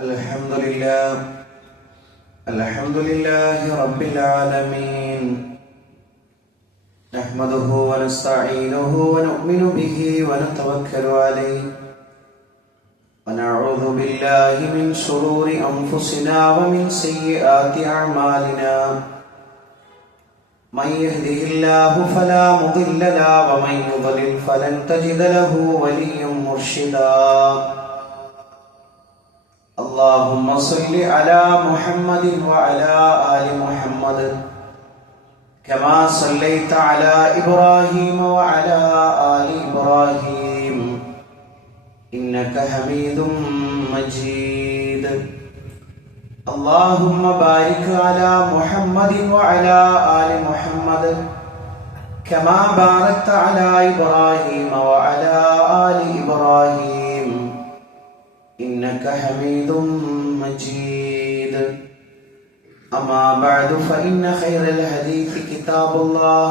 الحمد لله رب العالمين نحمده ونستعينه ونؤمن به ونتوكل عليه ونعوذ بالله من شرور أنفسنا ومن سيئات أعمالنا من يهده الله فلا مضل له ومن يضلل فلن تجد له وليا مرشدا اللهم صل على محمد وعلى آل محمد كما صليت على إبراهيم وعلى آل إبراهيم إنك حميد مجيد اللهم بارك على محمد وعلى آل محمد كما باركت على إبراهيم وعلى آل إبراهيم إنك حميد مجيد أما بعد فإن خير الحديث كتاب الله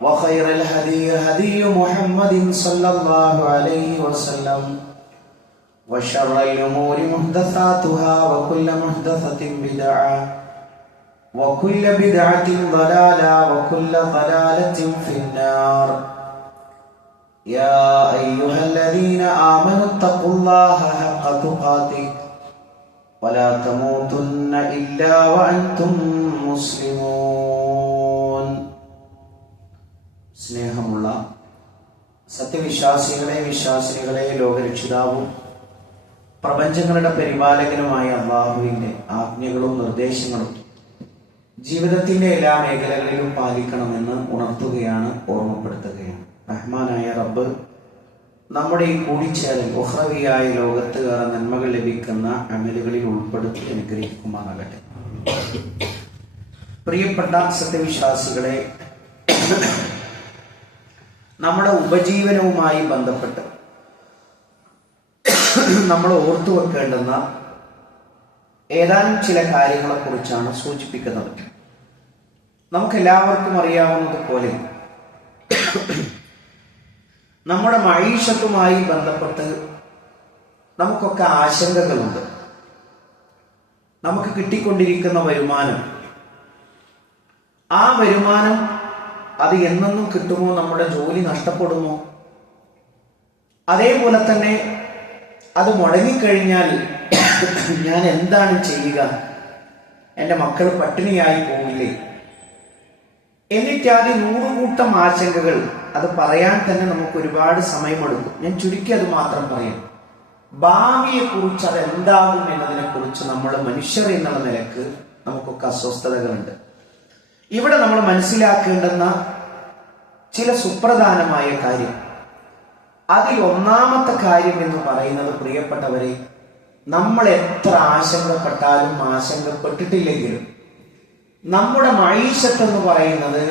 وخير الهدي هدي محمد صلى الله عليه وسلم وشر الأمور محدثاتها وكل محدثة بدعة وكل بدعة ضلالة وكل ضلالة في النار يا أيها الذين آمنوا اتقوا الله حق تقاته ولا تموتن إلا وأنتم مسلمون സ്നേഹമുള്ള സത്യവിശ്വാസികളെ വിശ്വാസിനികളെ ലോകരക്ഷിതാവും പ്രപഞ്ചങ്ങളുടെ പരിപാലകനുമായ അല്ലാഹുവിന്റെ ആജ്ഞകളും നിർദ്ദേശങ്ങളും ജീവിതത്തിന്റെ എല്ലാ മേഖലകളിലും പാലിക്കണമെന്ന് ഉണർത്തുകയാണ്, ഓർമ്മപ്പെടുത്തുകയാണ്. റഹ്മാനായ റബ്ബ് നമ്മുടെ ഈ കൂടിച്ചേരൽ ഉഖ്റവിയായ ലോകത്ത് ഏറെ നന്മകൾ ലഭിക്കുന്ന അമലുകളിൽ ഉൾപ്പെടുത്തി അനുഗ്രഹിക്കുമാറാകട്ടെ. പ്രിയപ്പെട്ട സത്യവിശ്വാസികളെ, നമ്മുടെ ഉപജീവനവുമായി ബന്ധപ്പെട്ട് നമ്മൾ ഓർത്തു വെക്കേണ്ടുന്ന ഏതാനും ചില കാര്യങ്ങളെ കുറിച്ചാണ് സൂചിപ്പിക്കുന്നത്. നമുക്കെല്ലാവർക്കും അറിയാവുന്നതുപോലെ നമ്മുടെ മഈശത്തുമായി ബന്ധപ്പെട്ട് നമുക്കൊക്കെ ആശങ്കകളുണ്ട്. നമുക്ക് കിട്ടിക്കൊണ്ടിരിക്കുന്ന വരുമാനം, ആ വരുമാനം അത് എന്നെന്നും കിട്ടുമോ? നമ്മുടെ ജോലി നഷ്ടപ്പെടുമോ? അതേപോലെ തന്നെ അത് മുടങ്ങിക്കഴിഞ്ഞാൽ ഞാൻ എന്താണ് ചെയ്യുക? എൻ്റെ മക്കൾ പട്ടിണിയായി പോകില്ലേ? എന്നിട്ടാതി 100 കൂട്ടം ആശങ്കകൾ. അത് പറയാൻ തന്നെ നമുക്ക് ഒരുപാട് സമയമെടുക്കും. ഞാൻ ചുരുക്കി അത് മാത്രം പറയാം. ഭാവിയെ കുറിച്ച് അതെന്താകും എന്നതിനെ കുറിച്ച് നമ്മൾ മനുഷ്യർ എന്നുള്ള നിലക്ക് നമുക്കൊക്കെ അസ്വസ്ഥതകളുണ്ട്. ഇവിടെ നമ്മൾ മനസ്സിലാക്കേണ്ടുന്ന ചില സുപ്രധാനമായ കാര്യം, അതിൽ ഒന്നാമത്തെ കാര്യം എന്ന് പറയുന്നത്, പ്രിയപ്പെട്ടവരെ, നമ്മൾ എത്ര ആശങ്കപ്പെട്ടാലും ആശങ്കപ്പെട്ടിട്ടില്ലെങ്കിലും നമ്മുടെ മഈശത്ത് എന്ന് പറയുന്നത്,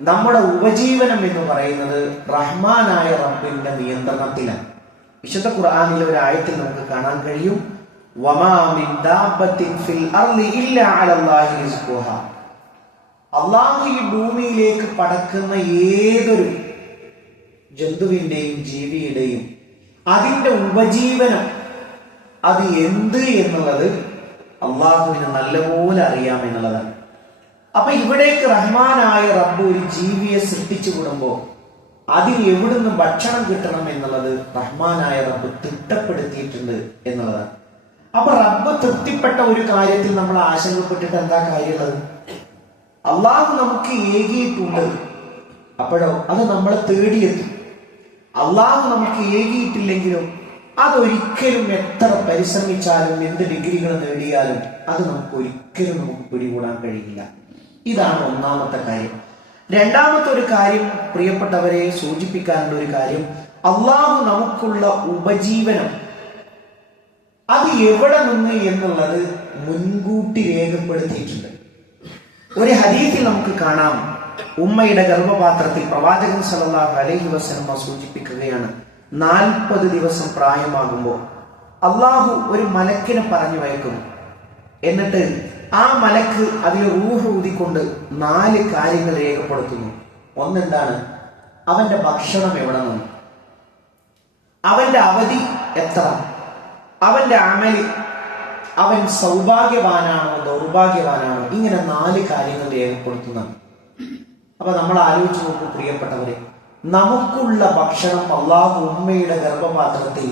നമ്മുടെ ഉപജീവനം എന്ന് പറയുന്നത് റഹ്മാനായ റബ്ബിന്റെ നിയന്ത്രണത്തിലാണ്. വിശുദ്ധ ഖുർആനിലെ ഒരു ആയത്തിൽ നമുക്ക് കാണാൻ കഴിയും, വമാ മിൻ ദാബത്തിൻ ഫിൽ അർളി ഇല്ലാ അലല്ലാഹി റിസ്ഖുഹാ. അല്ലാഹു ഈ ഭൂമിയിലേക്ക് പടക്കുന്ന ഏതൊരു ജന്തുവിന്റെയും ജീവിയുടെയും അതിന്റെ ഉപജീവനം അത് എന്ത് എന്നുള്ളത് അള്ളാഹുവിന് നല്ലപോലെ അറിയാമെന്നുള്ളതാണ്. അപ്പൊ ഇവിടേക്ക് റഹ്മാനായ റബ്ബ് ഒരു ജീവിയെ സൃഷ്ടിച്ചു വിടുമ്പോൾ അതിന് എവിടുന്ന് ഭക്ഷണം കിട്ടണം എന്നുള്ളത് റഹ്മാനായ റബ്ബ് തിട്ടപ്പെടുത്തിയിട്ടുണ്ട് എന്നുള്ളതാണ്. അപ്പൊ റബ്ബ് തൃപ്തിപ്പെട്ട ഒരു കാര്യത്തിൽ നമ്മൾ ആശങ്കപ്പെട്ടിട്ട് എന്താ കാര്യമുള്ളത്? അള്ളാഹു നമുക്ക് ഏകിയിട്ടുണ്ട്, അപ്പോഴോ അത് നമ്മളെ തേടിയെത്തും. അള്ളാഹു നമുക്ക് ഏകിയിട്ടില്ലെങ്കിലോ അതൊരിക്കലും എത്ര പരിശ്രമിച്ചാലും എന്ത് ഡിഗ്രികൾ നേടിയാലും അത് നമുക്ക് പിടികൂടാൻ കഴിയില്ല. ഇതാണ് ഒന്നാമത്തെ കാര്യം. രണ്ടാമത്തെ ഒരു കാര്യം, പ്രിയപ്പെട്ടവരെ, സൂചിപ്പിക്കാനുള്ള ഒരു കാര്യം, അള്ളാഹു നമുക്കുള്ള ഉപജീവനം അത് എവിടെ നിന്ന് എന്നുള്ളത് മുൻകൂട്ടി രേഖപ്പെടുത്തിയിട്ടുണ്ട്. ഒരു ഹദീസിൽ നമുക്ക് കാണാം, ഉമ്മയുടെ ഗർഭപാത്രത്തിൽ പ്രവാചകൻ സല്ലല്ലാഹു അലൈഹി വസല്ലം സൂചിപ്പിക്കുകയാണ്, 40 ദിവസം പ്രായമാകുമ്പോൾ അള്ളാഹു ഒരു മലക്കിനെ പറഞ്ഞു വയ്ക്കും. എന്നിട്ട് ആ മലക്ക് അതിൽ റൂഹ് ഊതിക്കൊണ്ട് 4 കാര്യങ്ങൾ രേഖപ്പെടുത്തുന്നു. ഒന്നെന്താണ്? അവന്റെ ഭക്ഷണം എവിടെ നിന്ന്, അവന്റെ അവധി എത്ര, അവന്റെ അമല്, അവൻ സൗഭാഗ്യവാനാണോ ദൗർഭാഗ്യവാനാണോ, ഇങ്ങനെ 4 കാര്യങ്ങൾ രേഖപ്പെടുത്തുന്നതാണ്. അപ്പൊ നമ്മൾ ആലോചിച്ച് നോക്കൂ പ്രിയപ്പെട്ടവരെ, നമുക്കുള്ള ഭക്ഷണം അള്ളാഹു ഉമ്മയുടെ ഗർഭപാത്രത്തിൽ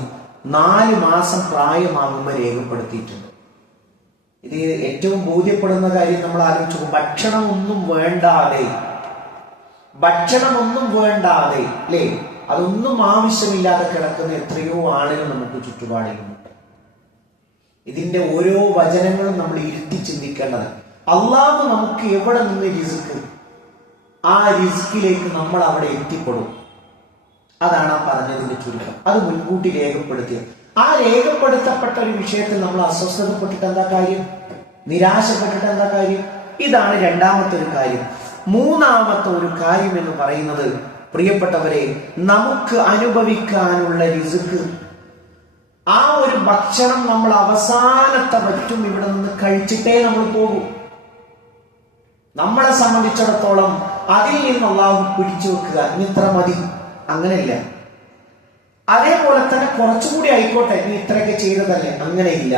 4 മാസം പ്രായമാകുമ്പോൾ രേഖപ്പെടുത്തിയിട്ടുണ്ട്. ഇത് ഏറ്റവും ബോധ്യപ്പെടുന്ന കാര്യം നമ്മൾ ആലോചിച്ചു. ഭക്ഷണമൊന്നും വേണ്ടാതെ അല്ലേ, അതൊന്നും ആവശ്യമില്ലാതെ കിടക്കുന്ന എത്രയോ ആളുകൾ നമുക്ക് ചുറ്റുപാടിലുമുണ്ട്. ഇതിന്റെ ഓരോ വചനങ്ങളും നമ്മൾ ഇരുത്തി ചിന്തിക്കേണ്ടത്. അള്ളാഹു നമുക്ക് എവിടെ നിന്ന് റിസ്ക്, ആ റിസ്കിലേക്ക് നമ്മൾ അവിടെ എത്തിപ്പെടും. അതാണ് ആ പറഞ്ഞതിന്റെ ചുരുക്കം. അത് മുൻകൂട്ടി രേഖപ്പെടുത്തിയത്. ആ രേഖപ്പെടുത്തപ്പെട്ട ഒരു വിഷയത്തിൽ നമ്മൾ അസ്വസ്ഥതപ്പെട്ടിട്ട് എന്താ കാര്യം, നിരാശപ്പെട്ടിട്ട് എന്താ കാര്യം? ഇതാണ് രണ്ടാമത്തെ ഒരു കാര്യം. മൂന്നാമത്തെ ഒരു കാര്യം എന്ന് പറയുന്നത്, പ്രിയപ്പെട്ടവരെ, നമുക്ക് അനുഭവിക്കാനുള്ള റിസ്ക്, ആ ഒരു ഭക്ഷണം നമ്മൾ അവസാനത്തെ പറ്റും ഇവിടെ നിന്ന് കഴിച്ചിട്ടേ നമ്മൾ പോകും. നമ്മളെ സംബന്ധിച്ചിടത്തോളം അതിൽ നിന്ന് അള്ളാഹു പിടിച്ചു വെക്കുക, ഇത്ര മതി, അങ്ങനെയില്ല. അതേപോലെ തന്നെ കുറച്ചുകൂടി ആയിക്കോട്ടെ, നീ ഇത്രയൊക്കെ ചെയ്തതല്ലേ, അങ്ങനെയില്ല.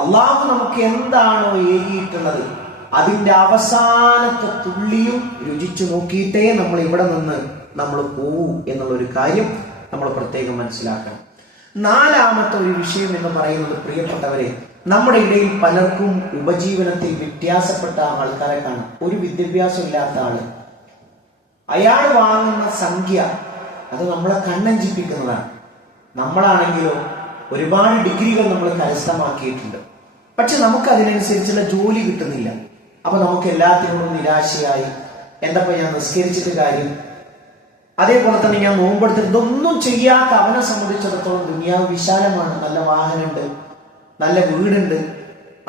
അള്ളാഹു നമുക്ക് എന്താണോ ഏകിയിട്ടുള്ളത് അതിന്റെ അവസാനത്തെ തുള്ളിയും രുചിച്ചു നോക്കിയിട്ടേ നമ്മൾ ഇവിടെ നിന്ന് നമ്മൾ പോവൂ എന്നുള്ളൊരു കാര്യം നമ്മൾ പ്രത്യേകം മനസ്സിലാക്കണം. നാലാമത്തെ ഒരു വിഷയം എന്ന് പറയുന്നത്, പ്രിയപ്പെട്ടവരെ, നമ്മുടെ ഇടയിൽ പലർക്കും ഉപജീവനത്തിൽ വ്യത്യാസപ്പെട്ട ആൾക്കാരെ കാണാം. ഒരു വിദ്യാഭ്യാസം ഇല്ലാത്ത ആള്, അയാൾ വാങ്ങുന്ന സംഖ്യ അത് നമ്മളെ കണ്ണഞ്ചിപ്പിക്കുന്നതാണ്. നമ്മളാണെങ്കിലോ ഒരുപാട് ഡിഗ്രികൾ നമ്മൾ കരസ്ഥമാക്കിയിട്ടുണ്ട്, പക്ഷെ നമുക്ക് അതിനനുസരിച്ചുള്ള ജോലി കിട്ടുന്നില്ല. അപ്പൊ നമുക്ക് എല്ലാത്തിനോടും നിരാശയായി, എന്തപ്പോ ഞാൻ നിസ്കരിച്ചിട്ട് കാര്യം, അതേപോലെ തന്നെ ഞാൻ നോമ്പെടുത്തിട്ട് ഇതൊന്നും ചെയ്യാത്ത അവനെ സംബന്ധിച്ചിടത്തോളം ദുനിയാവ് വിശാലമാണ്. നല്ല വാഹനമുണ്ട്, നല്ല വീടുണ്ട്.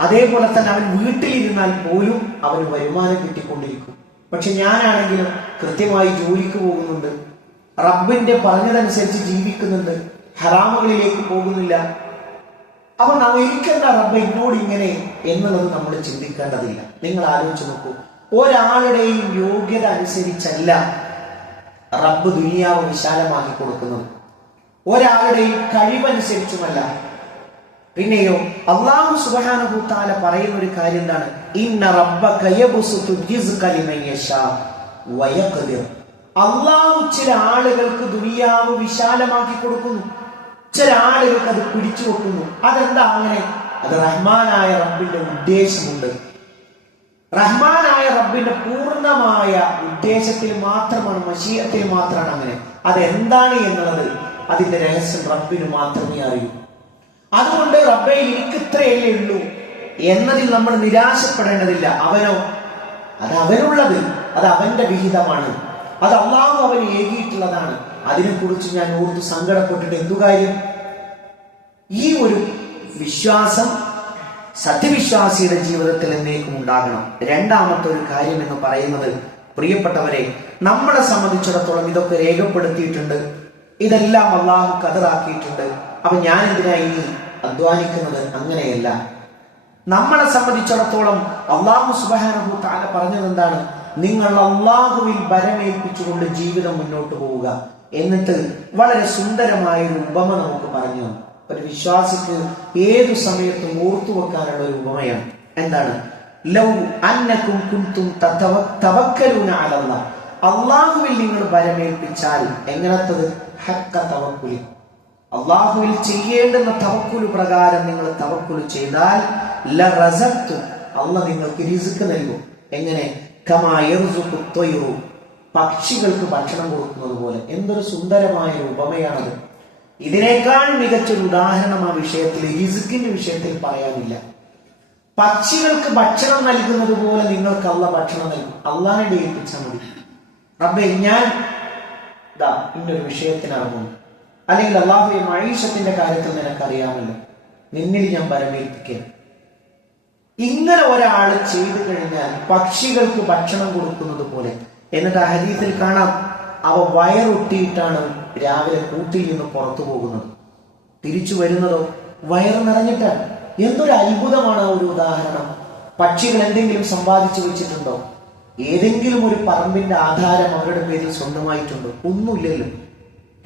അതേപോലെ തന്നെ അവൻ വീട്ടിലിരുന്നാൽ പോലും അവന് വരുമാനം കിട്ടിക്കൊണ്ടിരിക്കും. പക്ഷെ ഞാനാണെങ്കിലും കൃത്യമായി ജോലിക്ക് പോകുന്നുണ്ട്, റബ്ബിന്റെ പറഞ്ഞതനുസരിച്ച് ജീവിക്കുന്നുണ്ട്, ഹറാമുകളിലേക്ക് പോകുന്നില്ല. അപ്പൊ എനിക്കെന്താ റബ്ബ് എന്നോട് ഇങ്ങനെ എന്നുള്ളത് നമ്മൾ ചിന്തിക്കേണ്ടതില്ല. നിങ്ങൾ ആലോചിച്ച് നോക്കൂ, ഒരാളുടെയും യോഗ്യത അനുസരിച്ചല്ല റബ്ബ് ദുനിയാവ് വിശാലമാക്കി കൊടുക്കുന്നത്, ഒരാളുടെയും കഴിവനുസരിച്ചുമല്ല. പിന്നെയോ അല്ലാഹു സുബ്ഹാനഹു വ തആല പറയുന്ന ഒരു കാര്യം എന്താണ്? ഇന്ന റബ്ബക യബ്സുതു റിസ്ഖ ലിമൻ യശാ വ യഖ്ദിർ. അല്ലാഹു ചില ആളുകൾക്ക് ദുനിയാവ് വിശാലമാക്കി കൊടുക്കുന്നു, ചില ആളുകൾക്ക് അത് പിടിച്ചു വെക്കുന്നു. അതെന്താ അങ്ങനെ? അത് റഹ്മാനായ റബ്ബിന്റെ ഉദ്ദേശമുണ്ട്. റഹ്മാനായ റബ്ബിന്റെ പൂർണ്ണമായ ഉദ്ദേശത്തിൽ മാത്രമാണ്, മശീഅത്തിൽ മാത്രമാണ് അങ്ങനെ. അതെന്താണ് എന്നുള്ളത്, അതിന്റെ രഹസ്യം റബ്ബിന് മാത്രമേ അറിയൂ. അതുകൊണ്ട് റബ്ബേ എനിക്ക് ഇത്രയല്ലേ ഉള്ളൂ എന്നതിൽ നമ്മൾ നിരാശപ്പെടേണ്ടതില്ല. അവനോ, അത് അവനുള്ളത്, അത് അവന്റെ വിഹിതമാണ്, അത് അല്ലാഹു അവന് ഏകിയിട്ടുള്ളതാണ്. അതിനെക്കുറിച്ച് ഞാൻ ഓർത്ത് സങ്കടപ്പെട്ടിട്ട് എന്തു കാര്യം? ഈ ഒരു വിശ്വാസം സത്യവിശ്വാസിയുടെ ജീവിതത്തിൽ എന്നേക്കും ഉണ്ടാകണം. രണ്ടാമത്തെ ഒരു കാര്യം എന്ന് പറയുന്നത്, പ്രിയപ്പെട്ടവരെ, നമ്മളെ സംബന്ധിച്ചിടത്തോളം ഇതൊക്കെ രേഖപ്പെടുത്തിയിട്ടുണ്ട്, ഇതെല്ലാം അള്ളാഹു ഖദറാക്കിയിട്ടുണ്ട്. അപ്പൊ ഞാൻ എന്തിനാ ഇനി അധ്വാനിക്കുന്നത്? അങ്ങനെയല്ല. നമ്മളെ സംബന്ധിച്ചിടത്തോളം അള്ളാഹു സുബ്ഹാനഹു വ തആല പറഞ്ഞത് എന്താണ്? നിങ്ങൾ അള്ളാഹുവിൽ ഭരമേൽപ്പിച്ചുകൊണ്ട് ജീവിതം മുന്നോട്ട് പോവുക. എന്നിട്ട് വളരെ സുന്ദരമായ ഒരു ഉപമ നമുക്ക് പറഞ്ഞു. ഒരു വിശ്വാസിക്ക് ഏതു സമയത്തും ഓർത്തു വെക്കാനുള്ള ഒരു ഉപമയാണ്. എന്താണ്? ലൗ അന്നകും കുൻതും തവക്കലൂന അലല്ലാഹ്. അള്ളാഹുവിൽ നിങ്ങൾ ഭരമേൽപ്പിച്ചാൽ എങ്ങനത്തത്? ഹഖ്ക തവക്കുലി. അള്ളാഹുവിൽ ചെയ്യേണ്ടുന്ന തവക്കുൽ പ്രകാരം നിങ്ങൾ തവക്കുൽ ചെയ്താൽ ലറസഖ്തു, അള്ളാഹ് നിങ്ങൾക്ക് റിസ്ക് നൽകും. എങ്ങനെ? കമാ യർസുഖു ത്വയ്റു, പക്ഷികൾക്ക് ഭക്ഷണം കൊടുക്കുന്നത് പോലെ. എന്തൊരു സുന്ദരമായ ഒരു ഉപമയാണത്. ഇതിനേക്കാൾ മികച്ചൊരു ഉദാഹരണം ആ വിഷയത്തിൽ, റിസ്കിന്റെ വിഷയത്തിൽ പറയാനില്ല. പക്ഷികൾക്ക് ഭക്ഷണം നൽകുന്നത് പോലെ നിങ്ങൾക്ക് അള്ളാഹ് ഭക്ഷണം നൽകും. അള്ളാഹിനെ ഏൽപ്പിച്ചാൽ മതി. റബ്ബേ, ഞാൻ ഇന്നൊരു വിഷയത്തിന് ഇറങ്ങുന്നു, അല്ലെങ്കിൽ അള്ളാഹുവെ മഈശത്തിന്റെ കാര്യത്തിൽ നിനക്കറിയാമല്ലോ, നിന്നിൽ ഞാൻ പരമേൽപ്പിക്കുക. ഇങ്ങനെ ഒരാൾ ചെയ്തു കഴിഞ്ഞാൽ പക്ഷികൾക്ക് ഭക്ഷണം കൊടുക്കുന്നത് പോലെ. എന്നിട്ട് ആ ഹദീസിൽ കാണാം, അവ വയറൊട്ടിയിട്ടാണ് രാവിലെ കൂട്ടിൽ നിന്ന് പുറത്തു പോകുന്നത്, തിരിച്ചു വരുന്നതോ വയറ് നിറഞ്ഞിട്ടാണ്. എന്തൊരു അത്ഭുതമാണ് ആ ഒരു ഉദാഹരണം. പക്ഷികൾ എന്തെങ്കിലും സമ്പാദിച്ചു വെച്ചിട്ടുണ്ടോ? ഏതെങ്കിലും ഒരു പറമ്പിന്റെ ആധാരം അവരുടെ പേരിൽ സ്വന്തമായിട്ടുണ്ടോ? ഒന്നുമില്ലല്ലോ.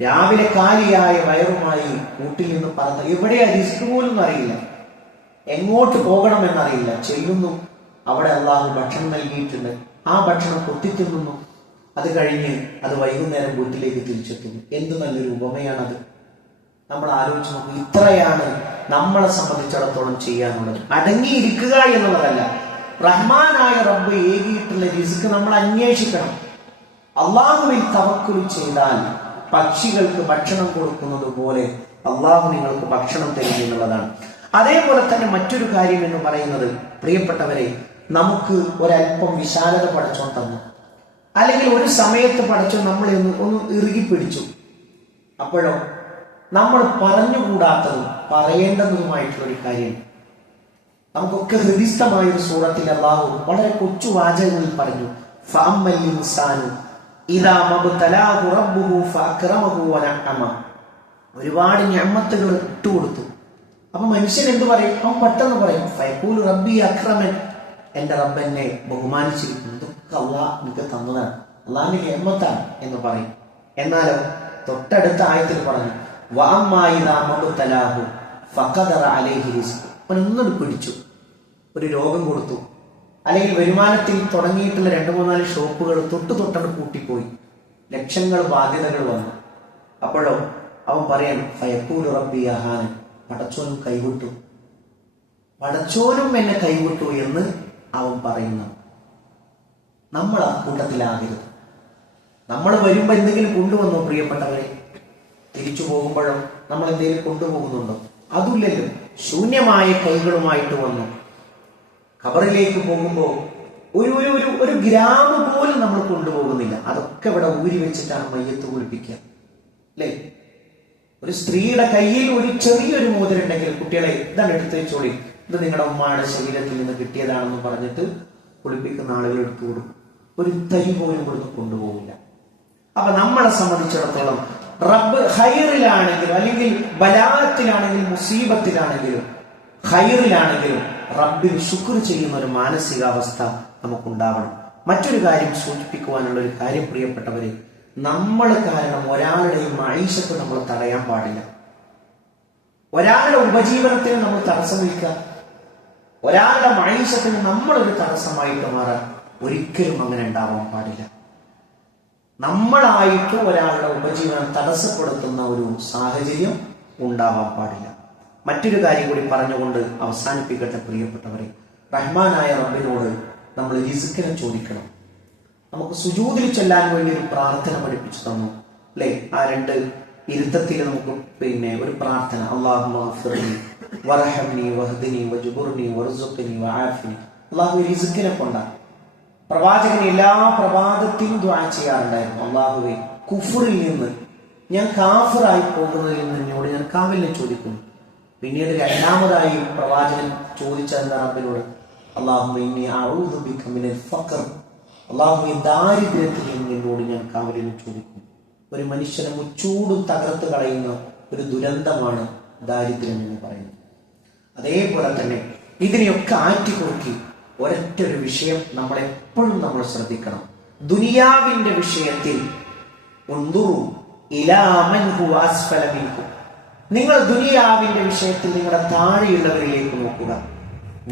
രാവിലെ കാലിയായ വയറുമായി കൂട്ടിൽ നിന്ന് പറന്ന് എവിടെയാ റിസ്ക് പോലും അറിയില്ല, എങ്ങോട്ട് പോകണമെന്നറിയില്ല. ചെല്ലുന്നു, അവിടെ അള്ളാഹു ഭക്ഷണം നൽകിയിട്ടുണ്ട്. ആ ഭക്ഷണം കൊത്തിത്തിന്നുന്നു. അത് കഴിഞ്ഞ് അത് വൈകുന്നേരം വീട്ടിലേക്ക് തിരിച്ചെത്തുന്നു. എന്ത് നല്ലൊരു ഉപമയാണത്. നമ്മൾ ആലോചിച്ച് നോക്കും. ഇത്രയാണ് നമ്മളെ സംബന്ധിച്ചിടത്തോളം ചെയ്യാനുള്ളത്. അടങ്ങിയിരിക്കുക എന്നുള്ളതല്ല, റഹ്മാനായ റബ്ബ് ഏകിയിട്ടുള്ള റിസ്ക് നമ്മൾ അന്വേഷിക്കണം. അള്ളാഹുവിൽ തവക്കുൽ ചെയ്താൽ പക്ഷികൾക്ക് ഭക്ഷണം കൊടുക്കുന്നത് പോലെ അള്ളാഹു നിങ്ങൾക്ക് ഭക്ഷണം തരും എന്നുള്ളതാണ്. അതേപോലെ തന്നെ മറ്റൊരു കാര്യം എന്ന് പറയുന്നത്, പ്രിയപ്പെട്ടവരെ, നമുക്ക് ഒരല്പം വിശാലത പടച്ചോൻ തന്നു, അല്ലെങ്കിൽ ഒരു സമയത്ത് പടച്ചോൻ നമ്മളെ ഒന്ന് ഇറുകി പിടിച്ചു. അപ്പോഴോ നമ്മൾ പറഞ്ഞുകൂടാത്തതും പറയേണ്ടതുമായിട്ടുള്ള ഒരു കാര്യം നമുക്കൊക്കെ ഹൃദിസ്ഥമായ ഒരു സൂറത്തിൽ അല്ലാഹു വളരെ കൊച്ചു വാചകങ്ങളിൽ പറഞ്ഞു, ഫഅമ്മൽ ഇൻസാനു ഇദാ മബ്തലാഹു റബ്ബുഹു ഫഅക്രമഹു വനഅമ. ഒരുപാട് നിഅമത്തുകൾ ഇട്ടുകൊടുത്തു. അപ്പൊ മനുഷ്യൻ എന്ത് പറയും? അവൻ പെട്ടെന്ന് പറയും, ഫയഖൂലു റബ്ബി അക്രമൻ, എന്റെ റബ്ബ് എന്നെ ബഹുമാനിച്ചിരിക്കുന്നു, ഇതൊക്കെ അള്ളാഹ് എനിക്ക് തന്നതാണ്, അള്ളാഹിന്റെ നിഅമത്താണ് എന്ന് പറയും. എന്നാലോ തൊട്ടടുത്ത ആയത്തിൽ പറഞ്ഞു, വഅമ്മാ ഇദാ മബ്തലാഹു ഫഖദറ അലൈഹി റിസ്ഖു. അവനൊന്നും പിടിച്ചു, ഒരു രോഗം കൊടുത്തു, അല്ലെങ്കിൽ വരുമാനത്തിൽ തുടങ്ങിയിട്ടുള്ള 2-3-4 ഷോപ്പുകൾ തൊട്ടണ്ട് പൂട്ടിപ്പോയി, ലക്ഷങ്ങൾ ബാധ്യതകൾ വന്നു. അപ്പോഴോ അവൻ പറയാൻ, ഫയഖൂലു റബ്ബി അഹാനൻ, പടച്ചോനും കൈവിട്ടു, പടച്ചോനും എന്നെ കൈവിട്ടു എന്ന് അവൻ പറയുന്നു. നമ്മൾ ആ കൂട്ടത്തിലാകരുത്. നമ്മൾ വരുമ്പോ എന്തെങ്കിലും കൊണ്ടുവന്നോ പ്രിയപ്പെട്ടവരെ? തിരിച്ചു പോകുമ്പോഴോ നമ്മൾ എന്തെങ്കിലും കൊണ്ടുപോകുന്നുണ്ടോ? അതുമില്ലല്ലോ. ശൂന്യമായ കൈകളുമായിട്ട് വന്നു. ഖബറിലേക്ക് പോകുമ്പോ ഒരു ഗ്രാമം പോലും നമ്മൾ കൊണ്ടുപോകുന്നില്ല. അതൊക്കെ ഇവിടെ ഊരി വെച്ചിട്ടാണ് മയ്യത്ത് കുളിപ്പിക്കുക, അല്ലേ? ഒരു സ്ത്രീയുടെ കയ്യിൽ ഒരു ചെറിയൊരു മോതിരുണ്ടെങ്കിൽ, കുട്ടികളെ ഇതാണ് എടുത്തു വെച്ചോളി, ഇത് നിങ്ങളുടെ ഉമ്മയുടെ ശരീരത്തിൽ നിന്ന് കിട്ടിയതാണെന്ന് പറഞ്ഞിട്ട് കുളിപ്പിക്കുന്ന ആളുകൾ എടുത്തു കൊടുക്കും. ഒരു തരി പോലും ഇവിടുന്ന് കൊണ്ടുപോകില്ല. അപ്പൊ നമ്മളെ സംബന്ധിച്ചിടത്തോളം റബ്ബ് ഹൈറിലാണെങ്കിലും, അല്ലെങ്കിൽ ബലാത്തിലാണെങ്കിലും, മുസീബത്തിലാണെങ്കിലും, ഹൈറിലാണെങ്കിലും റബ്ബിന് ശുക്ർ ചെയ്യുന്ന ഒരു മാനസികാവസ്ഥ നമുക്കുണ്ടാവണം. മറ്റൊരു കാര്യം സൂചിപ്പിക്കുവാനുള്ള ഒരു കാര്യം, പ്രിയപ്പെട്ടവരെ, നമ്മൾ കാരണം ഒരാളുടെയും മൈഷത്ത് നമ്മൾ തടയാൻ പാടില്ല. ഒരാളുടെ ഉപജീവനത്തിന് നമ്മൾ തടസ്സം നിൽക്കുക, ഒരാളുടെ മൈഷത്തിന് നമ്മളൊരു തടസ്സമായിട്ട് മാറാൻ ഒരിക്കലും അങ്ങനെ ഉണ്ടാവാൻ പാടില്ല. നമ്മളായിട്ട് ഒരാളുടെ ഉപജീവനം തടസ്സപ്പെടുത്തുന്ന ഒരു സാഹചര്യം ഉണ്ടാവാൻ പാടില്ല. മറ്റൊരു കാര്യം കൂടി പറഞ്ഞുകൊണ്ട് അവസാനിപ്പിക്കട്ടെ പ്രിയപ്പെട്ടവരെ. റഹ്മാനായ റബ്ബിനോട് നമ്മൾ റിസ്കിനെ ചോദിക്കണം. നമുക്ക് സുജൂദിൽ ചെല്ലാൻ വേണ്ടി ഒരു പ്രാർത്ഥന പഠിപ്പിച്ചു തന്നു, അല്ലെ? ആ 2 ഇരുത്തത്തിൽ നമുക്ക് ഒരു പ്രാർത്ഥന, അല്ലാഹുമ്മ ഗ്ഫിർലി വർഹംനി വഹ്ദിനി വജ്ബുർനി വർസുഖ്നി വആഫിനി. അല്ലാഹു റിസ്കിനെ കൊണ്ടാണ്. പ്രവാചകൻ എല്ലാ പ്രഭാതത്തിലും ദുആ ചെയ്യാറുണ്ടായിരുന്നു, അല്ലാഹുവേ, കുഫറിൽ നിന്ന്, ഞാൻ കാഫിറായി പോകുന്നതിൽ നിന്ന് എന്നോട് ഞാൻ കാവലിനെ ചോദിക്കുന്നു. പിന്നീട് 2ാമതായി പ്രവാചകൻ ചോദിച്ചത് റബ്ബിനോട്, അല്ലാഹുമ്മ ഇന്നി അഊദു ബിക മിനൽ ഫഖർ, അല്ലാഹുവേ, ദാരിദ്ര്യത്തിൽ നിന്ന് എന്നോട് ഞാൻ കാവലിനെ ചോദിക്കുന്നു. ഒരു മനുഷ്യനെ മുച്ചൂടും തകർത്ത് കളയുന്ന ഒരു ദുരന്തമാണ് ദാരിദ്ര്യം എന്ന് പറയുന്നത്. അതേപോലെ തന്നെ ഇതിനെയൊക്കെ ആറ്റിക്കുറുക്കി ഒരൊറ്റൊരു വിഷയം നമ്മളെപ്പോഴും നമ്മൾ ശ്രദ്ധിക്കണം. ദുനിയാവിന്റെ വിഷയത്തിൽ നിങ്ങൾ ദുനിയാവിന്റെ വിഷയത്തിൽ നിങ്ങളുടെ താഴെയുള്ളവരിലേക്ക് നോക്കുക.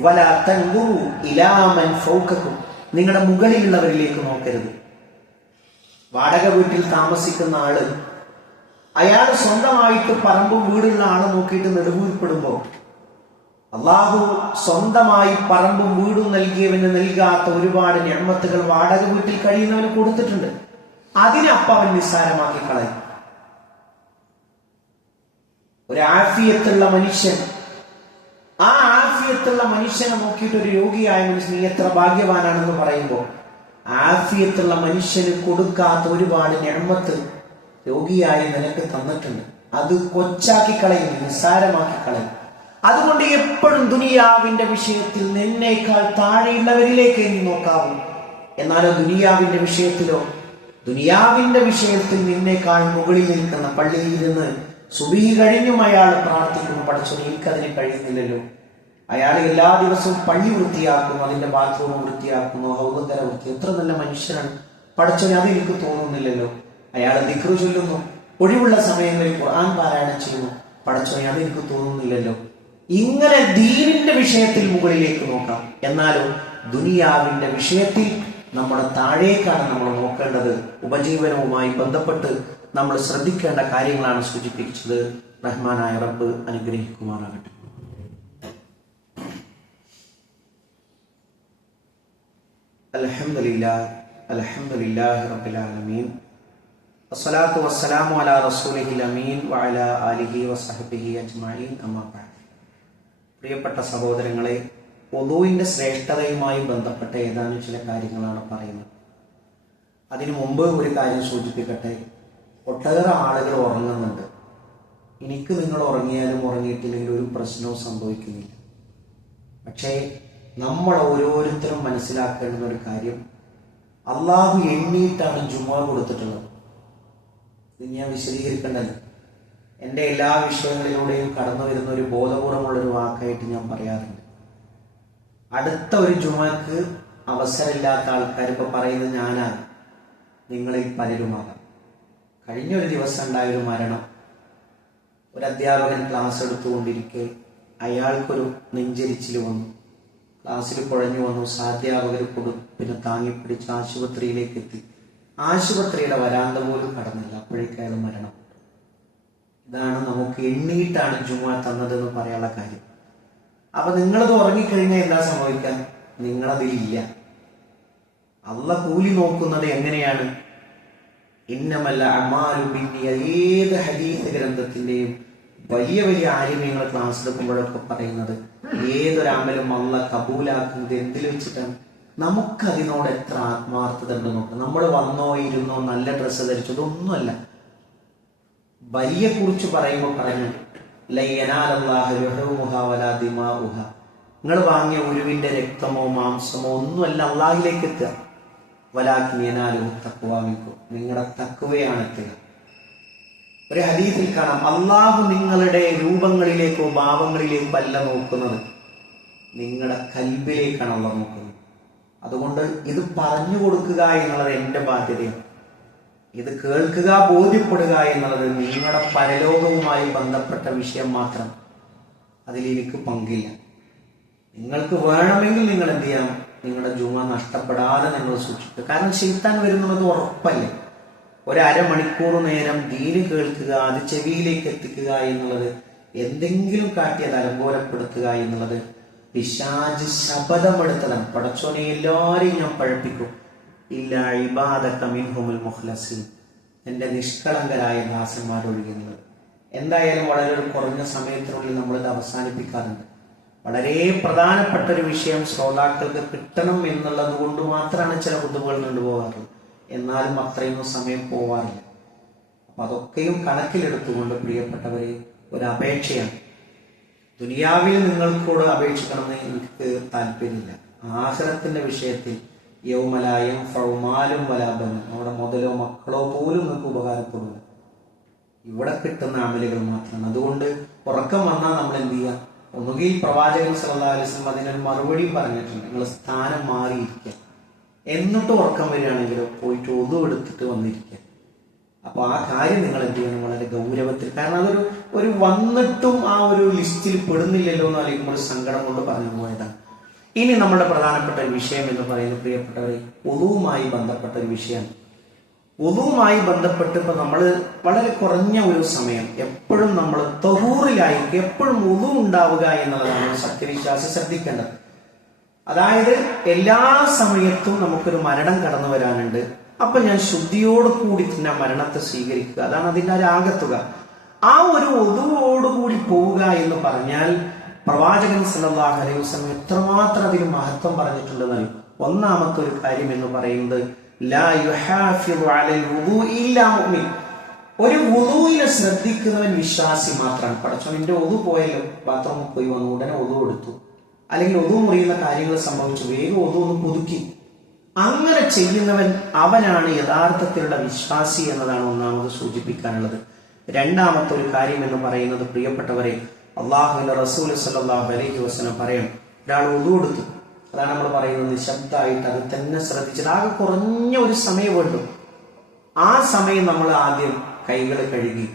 വലാ തൻദുറു ഇലാ മൻ ഫൗകക്കും, നിങ്ങളുടെ മുകളിലുള്ളവരിലേക്ക് നോക്കരുത്. വാടക വീട്ടിൽ താമസിക്കുന്ന ആള്, അയാൾ സ്വന്തമായിട്ട് പറമ്പും വീടുള്ള ആളെ നോക്കിയിട്ട് നെടുവീർപ്പെടുമ്പോ, അള്ളാഹു സ്വന്തമായി പറമ്പും വീടും നൽകിയവന് നൽകാത്ത ഒരുപാട് നിഅമത്തുകൾ വാടക വീട്ടിൽ കഴിയുന്നവന് കൊടുത്തിട്ടുണ്ട്. അതിനപ്പം അവൻ നിസ്സാരമാക്കി കളയും. ഒരു ആഫിയത്തുള്ള മനുഷ്യൻ, ആ ആഫിയത്തുള്ള മനുഷ്യനെ നോക്കിയിട്ട് ഒരു രോഗിയായ മനുഷ്യൻ, നീ എത്ര ഭാഗ്യവാനാണെന്ന് പറയുമ്പോൾ, ആഫിയത്തുള്ള മനുഷ്യന് കൊടുക്കാത്ത ഒരുപാട് നിഅമത്ത് രോഗിയായി നിനക്ക് തന്നിട്ടുണ്ട്. അത് കൊച്ചാക്കി കളയും, നിസ്സാരമാക്കി കളയും. അതുകൊണ്ട് എപ്പോഴും ദുനിയാവിന്റെ വിഷയത്തിൽ നിന്നേക്കാൾ താഴെയുള്ളവരിലേക്ക് നീ നോക്കാവൂ. എന്നാലോ ദുനിയാവിന്റെ വിഷയത്തിൽ നിന്നേക്കാൾ മുകളിൽ നിൽക്കുന്ന, പള്ളിയിൽ ഇരുന്ന് സുബഹി കഴിഞ്ഞും അയാൾ പ്രാർത്ഥിക്കുന്നു, പടച്ചോനെ എനിക്കതിന് കഴിയുന്നില്ലല്ലോ. അയാൾ എല്ലാ ദിവസവും പള്ളി വൃത്തിയാക്കുന്നു, അതിന്റെ ബാത്റൂം വൃത്തിയാക്കുന്നു, ഹൗദക്കര വൃത്തി, എത്ര നല്ല മനുഷ്യനാണ് പടച്ചോനെ, അത് എനിക്ക് തോന്നുന്നില്ലല്ലോ. അയാൾ ദിക്റ് ചൊല്ലുന്നു, ഒഴിവുള്ള സമയങ്ങളിൽ ഖുർആൻ പാരായണം ചെയ്യുന്നു. പടച്ചോനെ, അതെനിക്ക് തോന്നുന്നില്ലല്ലോ. ഇങ്ങനെ ദീനിന്റെ വിഷയത്തിൽ മുകളിലേക്ക് നോക്കാം. എന്നാലും ദുനിയാവിന്റെ വിഷയത്തിൽ നമ്മുടെ താഴേക്കാണ് നമ്മൾ നോക്കേണ്ടത്. ഉപജീവനവുമായി ബന്ധപ്പെട്ട് നമ്മൾ ശ്രദ്ധിക്കേണ്ട കാര്യങ്ങളാണ് സൂചിപ്പിച്ചത്. റഹ്മാനായ റബ്ബ് അനുഗ്രഹിക്കുമാറാകട്ടെ. അൽഹംദുലില്ലാഹി റബ്ബിൽ ആലമീൻ വസ്സലാത്തു വസ്സലാമു അലാ റസൂലിഹിൽ അമീൻ വഅലാ ആലിഹി വസഹ്ബിഹി അജ്മഈൻ. അമ്മാ ബഅദ്. പ്രിയപ്പെട്ട സഹോദരങ്ങളെ, വുളൂഇന്റെ ശ്രേഷ്ഠതയുമായി ബന്ധപ്പെട്ട ഏതാനും ചില കാര്യങ്ങളാണ് പറയുന്നത്. അതിനു മുമ്പ് ഒരു കാര്യം സൂചിപ്പിക്കട്ടെ. ഒട്ടേറെ ആളുകൾ ഉറങ്ങുന്നുണ്ട്. എനിക്ക് നിങ്ങൾ ഉറങ്ങിയാലും ഉറങ്ങിയിട്ടില്ലെങ്കിൽ ഒരു പ്രശ്നവും സംഭവിക്കുന്നില്ല. പക്ഷേ നമ്മൾ ഓരോരുത്തരും മനസ്സിലാക്കേണ്ടുന്ന ഒരു കാര്യം, അള്ളാഹു എണ്ണിയിട്ടാണ് ജുമുഅ കൊടുത്തിട്ടുള്ളത്. ഇത് ഞാൻ വിശദീകരിക്കേണ്ടല്ലോ. എൻ്റെ എല്ലാ വിഷയങ്ങളിലൂടെയും കടന്നു വരുന്ന ഒരു ബോധപൂർവമുള്ളൊരു വാക്കായിട്ട് ഞാൻ പറയാറുണ്ട്. അടുത്ത ഒരു ജുമുഅക്ക് അവസരമില്ലാത്ത ആൾക്കാർ ഇപ്പൊ പറയുന്നത് ഞാനാണ്, നിങ്ങളിൽ പലരുമാകാം. കഴിഞ്ഞ ഒരു ദിവസം ഉണ്ടായ ഒരു മരണം. ഒരു അധ്യാപകൻ ക്ലാസ് എടുത്തുകൊണ്ടിരിക്കെ അയാൾക്കൊരു നെഞ്ചരിച്ചിൽ വന്നു. ക്ലാസ്സിൽ കുഴഞ്ഞു വന്നു. അധ്യാപകർ പിന്നെ താങ്ങിപ്പിടിച്ച് ആശുപത്രിയിലേക്ക് എത്തി. ആശുപത്രിയുടെ വരാന്ത പോലും കടന്നില്ല, അപ്പോഴേക്കും അയാൾ മരണം. ഇതാണ് നമുക്ക് എണ്ണിയിട്ടാണ് ജുമുഅ തന്നതെന്ന് പറയാനുള്ള കാര്യം. അപ്പൊ നിങ്ങളത് ഉറങ്ങിക്കഴിഞ്ഞാൽ എന്താ സംഭവിക്കാൻ? നിങ്ങളതിലില്ല. അള്ളാഹ് കൂലി നോക്കുന്നത് എങ്ങനെയാണ്? ഇന്നമല്ല അഅ്മാലു ബിന്നിയ്യാത്. ഏത് ഹദീസ് ഗ്രന്ഥത്തിന്റെയും വലിയ വലിയ ആലിമീങ്ങൾ ക്ലാസ് എടുക്കുമ്പോഴൊക്കെ പറയുന്നത്, ഏതൊരു അമലും അള്ളാഹ് കബൂലാക്കുന്നത് എന്തിൽ വെച്ചിട്ടാണ്? നമുക്കതിനോട് എത്ര ആത്മാർത്ഥത ഉണ്ട് നോക്കാം. നമ്മൾ വന്നോ ഇരുന്നോ നല്ല ഡ്രസ്സ് ധരിച്ചതൊന്നുമല്ല. ബലിയെ കുറിച്ച് പറയുമ്പോൾ പറഞ്ഞു, നിങ്ങൾ വാങ്ങിയ ഉരുവിന്റെ രക്തമോ മാംസമോ ഒന്നുമല്ല അള്ളാഹിലേക്ക് എത്തുക. വലാക്കിനാലും തഖ്വാമിക്കും, നിങ്ങളുടെ തഖ്വയാണ് എത്തുക. ഒരു ഹദീസിൽ കാണാം, അള്ളാഹു നിങ്ങളുടെ രൂപങ്ങളിലേക്കോ ഭാവങ്ങളിലേക്കോ അല്ല നോക്കുന്നത്, നിങ്ങളുടെ കൽബിലേക്കാണ് അള്ളാഹ് നോക്കുന്നത്. അതുകൊണ്ട് ഇത് പറഞ്ഞു കൊടുക്കുക എന്നുള്ളത് എൻ്റെ ബാധ്യതയാണ്. ഇത് കേൾക്കുക, ബോധ്യപ്പെടുക എന്നുള്ളത് നിങ്ങളുടെ പരലോകവുമായി ബന്ധപ്പെട്ട വിഷയം മാത്രം. അതിൽ എനിക്ക് പങ്കില്ല. നിങ്ങൾക്ക് വേണമെങ്കിൽ നിങ്ങൾ എന്ത് ചെയ്യാം? നിങ്ങളുടെ ജുമുഅ നഷ്ടപ്പെടാതെ നിങ്ങൾ സൂക്ഷിക്കുക. കാരണം ശൈത്താൻ വരുന്നത് ഉറപ്പല്ലേ. ഒരു അരമണിക്കൂർ നേരം ദീന് കേൾക്കുക, അത് ചെവിയിലേക്ക് എത്തിക്കുക എന്നുള്ളത്, എന്തെങ്കിലും കാട്ടി അത് അലങ്കോലപ്പെടുത്തുക എന്നുള്ളത് പിശാച് ശപഥമെടുത്തതാണ്. പടച്ചോനെ, എല്ലാരെയും ഞാൻ പഴപ്പിക്കും, ഇല്ല ഇബാദക മിൻഹുൽ മുഖ്ലസീൻ, എൻ്റെ നിഷ്കളങ്കരായ ദാസന്മാരൊഴിയുന്നത്. എന്തായാലും വളരെ ഒരു കുറഞ്ഞ സമയത്തിനുള്ളിൽ നമ്മളിത് അവസാനിപ്പിക്കാറുണ്ട്. വളരെ പ്രധാനപ്പെട്ട ഒരു വിഷയം ശ്രോതാക്കൾക്ക് കിട്ടണം എന്നുള്ളത് കൊണ്ട് മാത്രമാണ് ചില കുത്തുകൾ കൊണ്ടുപോകാറുള്ളത്. എന്നാലും അത്രയൊന്നും സമയം പോവാറില്ല. അപ്പൊ അതൊക്കെയും കണക്കിലെടുത്തുകൊണ്ട് പ്രിയപ്പെട്ടവരെ, ഒരു അപേക്ഷയാണ്. ദുനിയാവിൽ നിങ്ങൾക്കൂടെ അപേക്ഷിക്കണമെന്ന് എനിക്ക് താല്പര്യമില്ല. ആഖിറത്തിന്റെ വിഷയത്തിൽ യൗമലായം ഫൗമാലും വലാബനും, നമ്മുടെ മുതലോ മക്കളോ പോലും നിങ്ങൾക്ക് ഉപകാരപ്പെടില്ല. ഇവിടെ കിട്ടുന്ന അമലുകൾ മാത്രമാണ്. അതുകൊണ്ട് ഉറക്കം വന്നാൽ നമ്മൾ എന്ത് ചെയ്യുക? ഒന്നുകിൽ പ്രവാചകൻ സല്ലല്ലാഹു അലൈഹി വസല്ലം അതിനൊരു മറുപടിയും പറഞ്ഞിട്ടുണ്ട്, നിങ്ങൾ സ്ഥാനം മാറിയിരിക്കുക. എന്നിട്ട് ഉറക്കം വരികയാണെങ്കിലോ പോയിട്ട് ഒതു എടുത്തിട്ട് വന്നിരിക്കുക. അപ്പൊ ആ കാര്യം നിങ്ങൾ എന്ത് ചെയ്യണം? വളരെ ഗൗരവത്തിൽ. കാരണം ഒരു വന്നിട്ടും ആ ഒരു ലിസ്റ്റിൽ പെടുന്നില്ലല്ലോ എന്ന് അറിയിക്കുമ്പോൾ സങ്കടം കൊണ്ട് പറഞ്ഞു പോയതാണ്. ഇനി നമ്മുടെ പ്രധാനപ്പെട്ട ഒരു വിഷയം എന്ന് പറയുന്നത്, പ്രിയപ്പെട്ടവരെ, വുളൂവുമായി ബന്ധപ്പെട്ട ഒരു വിഷയമാണ്. വുളൂവുമായി ബന്ധപ്പെട്ട് ഇപ്പൊ നമ്മൾ വളരെ കുറഞ്ഞ ഒരു സമയം എപ്പോഴും നമ്മൾ തഹൂറിലായിരിക്കും, എപ്പോഴും വുളൂ ഉണ്ടാവുക എന്നുള്ളതാണ് സത്യവിശ്വാസി ശ്രദ്ധിക്കേണ്ടത്. അതായത് എല്ലാ സമയത്തും നമുക്കൊരു മരണം കടന്നു വരാനുണ്ട്. അപ്പൊ ഞാൻ ശുദ്ധിയോട് കൂടി തന്നെ മരണത്തെ സ്വീകരിക്കുക, അതാണ് അതിൻ്റെ ഒരു ആകത്തുക. ആ ഒരു വുളൂവോടുകൂടി പോവുക എന്ന് പറഞ്ഞാൽ പ്രവാചകൻ സല്ലല്ലാഹു അലൈഹി വസല്ലം എത്രമാത്രം അതിന് മഹത്വം പറഞ്ഞിട്ടുണ്ടെന്ന് അറിയും. ഒന്നാമത്തെ ഒരു കാര്യം എന്ന് പറയുന്നത്, ലാ യുഹാഫിദു അലൽ വുളൂഇ ഇല്ലാ മുഅ്മിൻ. ഒരു വുളൂഇനെ ശ്രദ്ധിക്കുന്നവൻ വിശ്വാസി മാത്രമാണ്. പടച്ചോൻ എന്റെ വുളൂ പോയല്ലോ, ബാത്റൂമിൽ പോയി വന്നു, ഉടനെ വുളൂ എടുത്തു, അല്ലെങ്കിൽ വുളൂ മുറിയുന്ന കാര്യങ്ങൾ സംഭവിച്ചു, വേഗം വുളൂ ഒന്ന് പുതുക്കി. അങ്ങനെ ചെയ്യുന്നവൻ അവനാണ് യഥാർത്ഥത്തിലുള്ള വിശ്വാസി എന്നതാണ് ഒന്നാമത് സൂചിപ്പിക്കാനുള്ളത്. രണ്ടാമത്തെ ഒരു കാര്യം എന്ന് പറയുന്നത്, പ്രിയപ്പെട്ടവരെ, അള്ളാഹുവിന്റെ റസൂൽ സല്ലല്ലാഹു അലൈഹി വസല്ലം പറയും, ഒരാൾ വുളൂ എടുത്തു, അതാണ് നമ്മൾ പറയുന്നത്, നിശബ്ദമായിട്ട് അത് തന്നെ ശ്രദ്ധിച്ചത്. ആകെ കുറഞ്ഞ ഒരു സമയം വേണ്ടു. ആ സമയം നമ്മൾ ആദ്യം കൈകൾ കഴുകി.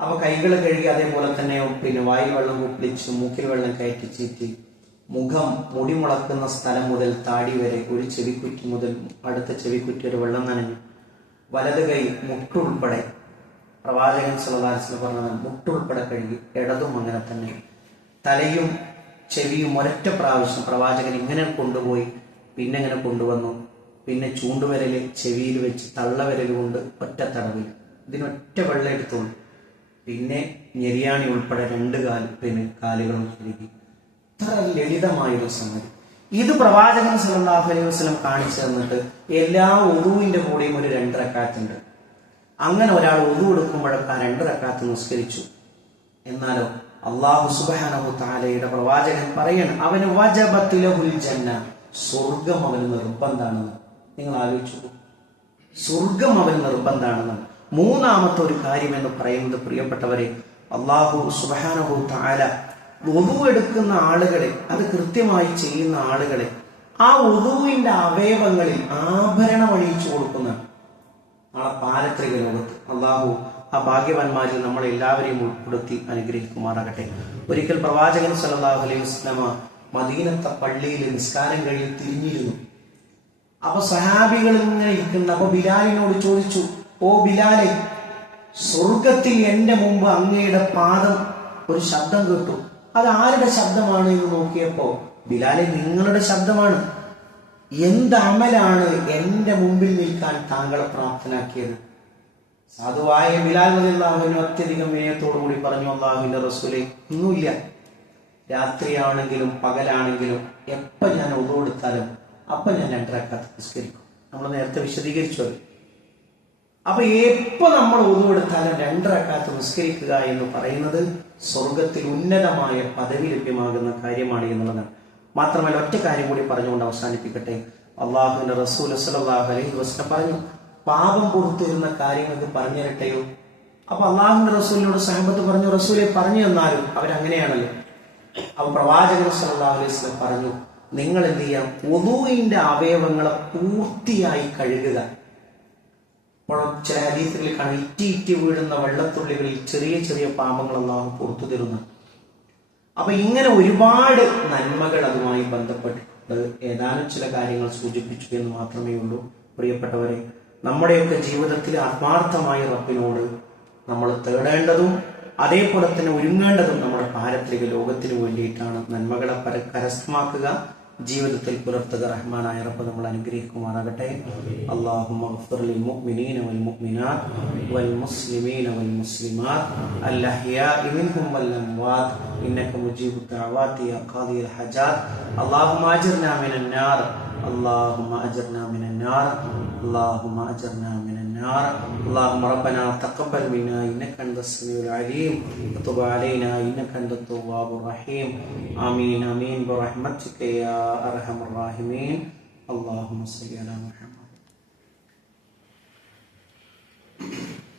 അപ്പൊ കൈകൾ കഴുകി അതേപോലെ തന്നെ വായിൽ വെള്ളം കുപ്പിളിച്ച് മൂക്കിൽ വെള്ളം കയറ്റി ചീറ്റി മുഖം മുടി മുളക്കുന്ന സ്ഥലം മുതൽ താടി വരെ ഒരു ചെവിക്കുറ്റി മുതൽ അടുത്ത ചെവിക്കുറ്റി വരെ വെള്ളം നനഞ്ഞു. വലത് കൈ മുട്ടുൾപ്പെടെ പ്രവാചകൻ സല്ലല്ലാഹു അലൈഹി വസല്ലം പറഞ്ഞതാണ്, മുട്ടുൾപ്പെടെ കഴുകി. ഇടതും അങ്ങനെ തന്നെ. തലയും ചെവിയും ഒരൊറ്റ പ്രാവശ്യം പ്രവാചകൻ ഇങ്ങനെ കൊണ്ടുപോയി, പിന്നെ ഇങ്ങനെ കൊണ്ടുവന്നു. പിന്നെ ചൂണ്ടുവിരല് ചെവിയിൽ വെച്ച് തള്ളവിരൽ കൊണ്ട് ഒറ്റ തടവിൽ ഇതിനൊറ്റ വെള്ളം എടുത്തോളൂ. പിന്നെ ഞെരിയാണി ഉൾപ്പെടെ 2 കാലുകളും കഴുകി. ഇത്ര ലളിതമായൊരു സംഗതി. ഇത് പ്രവാചകൻ സല്ലല്ലാഹു അലൈഹി വസല്ലം കാണിച്ചു തന്നിട്ട് എല്ലാ ഉദുവിന്റെ കൂടെയും ഒരു 2 റക്അത്ത്. അങ്ങനെ ഒരാൾ ഉദു എടുക്കുമ്പോഴൊക്കെ ആ 2 റക്അത്ത് നിസ്കരിച്ചു. എന്നാലോ അല്ലാഹു സുബ്ഹാനഹു തആലയുടെ പ്രവാചകൻ പറയണം, അവന് വജബത്ത് ലഹുൽ ജന്ന, സ്വർഗം അവന് നിർബന്ധാണെന്ന്. നിങ്ങൾ ആലോചിച്ചു, സ്വർഗം അവന് നിർബന്ധാണെന്ന്. മൂന്നാമത്തെ ഒരു കാര്യം എന്ന് പറയുന്നത്, പ്രിയപ്പെട്ടവരെ, അല്ലാഹു സുബ്ഹാനഹു തആല വുദു എടുക്കുന്ന ആളുകളെ, അത് കൃത്യമായി ചെയ്യുന്ന ആളുകളെ ആ വുദുവിന്റെ അവയവങ്ങളിൽ ആഭരണം അണിയിച്ചു കൊടുക്കുന്ന നാളെ പാരത്രിക ലോകത്ത് അല്ലാഹു ആ ഭാഗ്യവാന്മാരിൽ നമ്മളെല്ലാവരെയും ഉൾപ്പെടുത്തി അനുഗ്രഹിക്കുമാറാകട്ടെ. ഒരിക്കൽ പ്രവാചകൻ സല്ലല്ലാഹു അലൈഹി വസല്ലമ മദീനത്തെ പള്ളിയിൽ നിസ്കാരം കഴിഞ്ഞ് തിരിഞ്ഞിരുന്നു. അപ്പൊ സഹാബികൾ ഇങ്ങനെ ഇരിക്കുന്നു. അപ്പൊ ബിലാലിനോട് ചോദിച്ചു, ഓ ബിലാലെ, സ്വർഗത്തിൽ എന്റെ മുമ്പ് അങ്ങയുടെ പാദം ഒരു ശബ്ദം കേട്ടു, അത് ആരുടെ ശബ്ദമാണ് എന്ന് നോക്കിയപ്പോ, ബിലാലെ, നിങ്ങളുടെ ശബ്ദമാണ്. എന്ത് അമലാണ് എന്റെ മുമ്പിൽ നിൽക്കാൻ താങ്കളെ പ്രാപ്തനാക്കിയത്? സാധുവായ ബിലാൽ റളിയല്ലാഹു അൻഹു അത്യധികം വിനയത്തോടു കൂടി പറഞ്ഞു, അല്ലാഹുവിന്റെ റസൂലേ, ഒന്നുമില്ല. രാത്രിയാണെങ്കിലും പകലാണെങ്കിലും എപ്പോ ഞാൻ ഉദു എടുത്താലും അപ്പൊ ഞാൻ 2 റക്അത്ത് നിസ്കരിക്കും. നമ്മൾ നേരത്തെ വിശദീകരിച്ചു. അപ്പൊ എപ്പോ നമ്മൾ ഉദു എടുത്താലും 2 റക്അത്ത് നിസ്കരിക്കുക എന്ന് പറയുന്നത് സ്വർഗത്തിൽ ഉന്നതമായ പദവി ലഭ്യമാകുന്ന കാര്യമാണ് എന്നുള്ളതാണ്. മാത്രമല്ല, ഒറ്റ കാര്യം കൂടി പറഞ്ഞുകൊണ്ട് അവസാനിപ്പിക്കട്ടെ. അല്ലാഹുവിന്റെ റസൂൽ സല്ലല്ലാഹു അലൈഹി വസല്ലം പറഞ്ഞു, പാപം പുറത്തുവരുന്ന കാര്യങ്ങൾക്ക് പറഞ്ഞു തരട്ടെയോ? അപ്പൊ അല്ലാഹുവിന്റെ റസൂലിനോട് സഹബത്ത് പറഞ്ഞു, റസൂലെ പറഞ്ഞു തന്നാലും. അവരങ്ങനെയാണല്ലോ. അപ്പൊ പ്രവാചകൻ സല്ലല്ലാഹു അലൈഹി വസല്ലം പറഞ്ഞു, നിങ്ങൾ എന്ത് ചെയ്യാം, വുദൂഇന്റെ അവയവങ്ങളെ പൂർത്തിയായി കഴുകുക. അപ്പോൾ ചില ഹദീസുകളിൽ കാണാം, ഇറ്റി വീഴുന്ന വെള്ളത്തുള്ളികളിൽ ചെറിയ ചെറിയ പാപങ്ങൾ അല്ലാഹു പുറത്തു തരുന്നു. അപ്പൊ ഇങ്ങനെ ഒരുപാട് നന്മകൾ അതുമായി ബന്ധപ്പെട്ടിട്ടുണ്ട്. ഏതാനും ചില കാര്യങ്ങൾ സൂചിപ്പിച്ചു എന്ന് മാത്രമേ ഉള്ളൂ. പ്രിയപ്പെട്ടവരെ, നമ്മുടെയൊക്കെ ജീവിതത്തിൽ ആത്മാർത്ഥമായ റബ്ബിനോട് നമ്മൾ തേടേണ്ടതും അതേപോലെ തന്നെ ഒരുങ്ങേണ്ടതും നമ്മുടെ പാരത്രിക ലോകത്തിന് വേണ്ടിയിട്ടാണ്. നന്മകളെ കരസ്ഥമാക്കുക, ജീവിതത്തിൽ പുലർത്തുക. റഹ്മാനായ റബ്ബ് നമ്മൾ അനുഗ്രഹിക്കുമാറാകട്ടെ. അല്ലാഹുമ്മ ഗ്ഫിർ ലിൽ മുഅ്മിനീന വൽ മുഅ്മിനാത്ത് വൽ മുസ്ലിമീന വൽ മുസ്ലിമാത്ത് അൽ അഹ്യാഇ മിൻഹും വൽ അംവാത്ത് ഇന്നക മുജീബു ദഅവാതി യാ ഖാദിയൽ ഹജാത്ത്. അല്ലാഹുമ്മ അജിർനാ മിനൻ നാർ, اللهم أجرنا من النار، اللهم أجرنا من النار. اللهم ربنا تقبل منا إنك أنت السميع العليم وتب علينا إنك أنت التواب الرحيم. آمين آمين برحمتك يا أرحم الراحمين. اللهم صل على محمد.